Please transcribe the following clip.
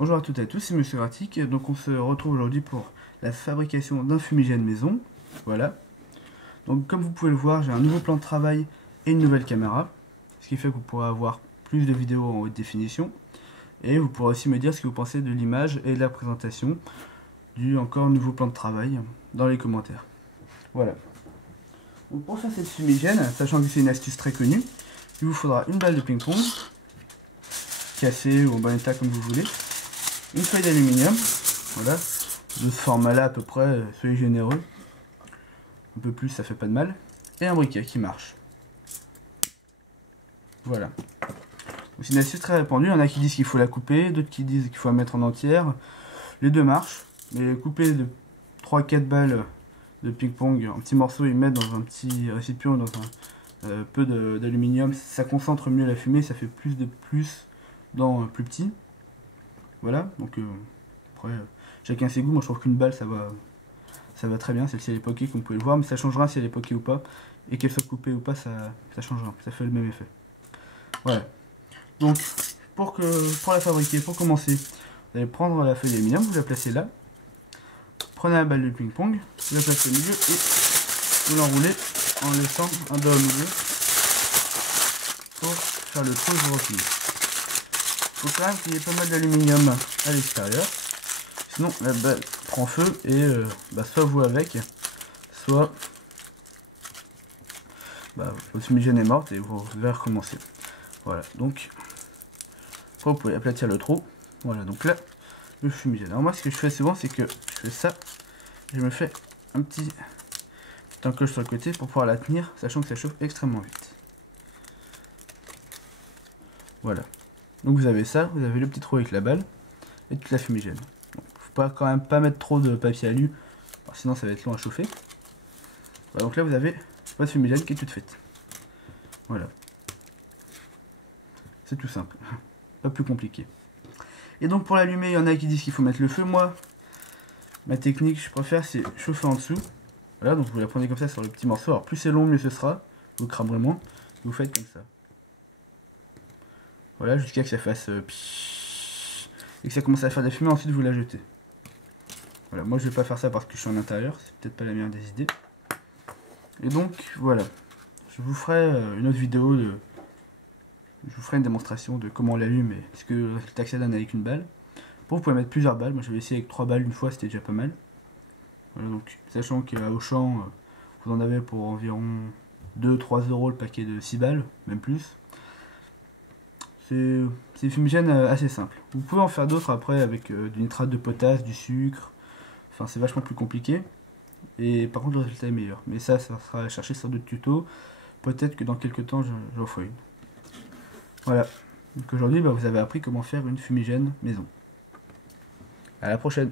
Bonjour à toutes et à tous, c'est Monsieur Ratic. Donc on se retrouve aujourd'hui pour la fabrication d'un fumigène maison. Voilà. Donc comme vous pouvez le voir, j'ai un nouveau plan de travail et une nouvelle caméra. Ce qui fait que vous pourrez avoir plus de vidéos en haute définition. Et vous pourrez aussi me dire ce que vous pensez de l'image et de la présentation du encore nouveau plan de travail dans les commentaires. Voilà. Donc pour faire cette fumigène, sachant que c'est une astuce très connue, il vous faudra une balle de ping-pong, cassée ou en bon état comme vous voulez, une feuille d'aluminium, voilà, de ce format là à peu près, soyez généreux, un peu plus ça fait pas de mal, et un briquet qui marche. Voilà. C'est une astuce très répandue, il y en a qui disent qu'il faut la couper, d'autres qui disent qu'il faut la mettre en entière, les deux marchent, mais couper de 3-4 balles de ping-pong en petits morceaux et mettre dans un petit récipient, dans un peu d'aluminium, ça concentre mieux la fumée, ça fait plus de plus dans plus petit. Voilà, donc après chacun ses goûts, moi je trouve qu'une balle ça va très bien, celle-ci elle est poquée comme vous pouvez le voir, mais ça changera si elle est poquée ou pas, et qu'elle soit coupée ou pas, ça changera, ça fait le même effet. Voilà, donc pour la fabriquer, pour commencer, vous allez prendre la feuille d'aluminium, vous la placez là, prenez la balle de ping-pong, vous la placez au milieu et vous l'enroulez en laissant un doigt au milieu pour faire le trou, je vous refile. Il faut quand même qu'il y ait pas mal d'aluminium à l'extérieur, sinon la balle prend feu et soit vous avec, soit votre fumigène est morte et vous devez recommencer. Voilà, donc après vous pouvez aplatir le trou. Voilà, donc là le fumigène. Alors moi ce que je fais souvent c'est que je fais ça, je me fais un petit encoche sur le côté pour pouvoir la tenir, sachant que ça chauffe extrêmement vite. Voilà. Donc vous avez ça, vous avez le petit trou avec la balle et toute la fumigène. Donc, faut quand même pas mettre trop de papier alu, sinon ça va être long à chauffer. Voilà, donc là vous avez votre fumigène qui est toute faite. Voilà. C'est tout simple, pas plus compliqué. Et donc pour l'allumer, il y en a qui disent qu'il faut mettre le feu. Moi, ma technique, je préfère, c'est chauffer en dessous. Voilà, donc vous la prenez comme ça sur le petit morceau. Alors plus c'est long, mieux ce sera. Vous cramerez moins. Vous faites comme ça. Voilà, jusqu'à que ça fasse et que ça commence à faire de la fumée, ensuite vous la jetez. Voilà, moi je vais pas faire ça parce que je suis en intérieur, c'est peut-être pas la meilleure des idées. Et donc voilà, je vous ferai une autre vidéo je vous ferai une démonstration de comment on l'allume et ce que le résultat que ça donne avec une balle. Bon, vous pouvez mettre plusieurs balles, moi j'avais essayé avec 3 balles une fois, c'était déjà pas mal. Voilà, donc sachant qu'à Auchan, vous en avez pour environ 2-3 € le paquet de 6 balles, même plus. C'est une fumigène assez simple. Vous pouvez en faire d'autres après avec du nitrate de potasse, du sucre. Enfin, c'est vachement plus compliqué. Et par contre, le résultat est meilleur. Mais ça sera à chercher sur d'autres tutos. Peut-être que dans quelques temps, j'en ferai une. Voilà. Donc aujourd'hui, vous avez appris comment faire une fumigène maison. À la prochaine.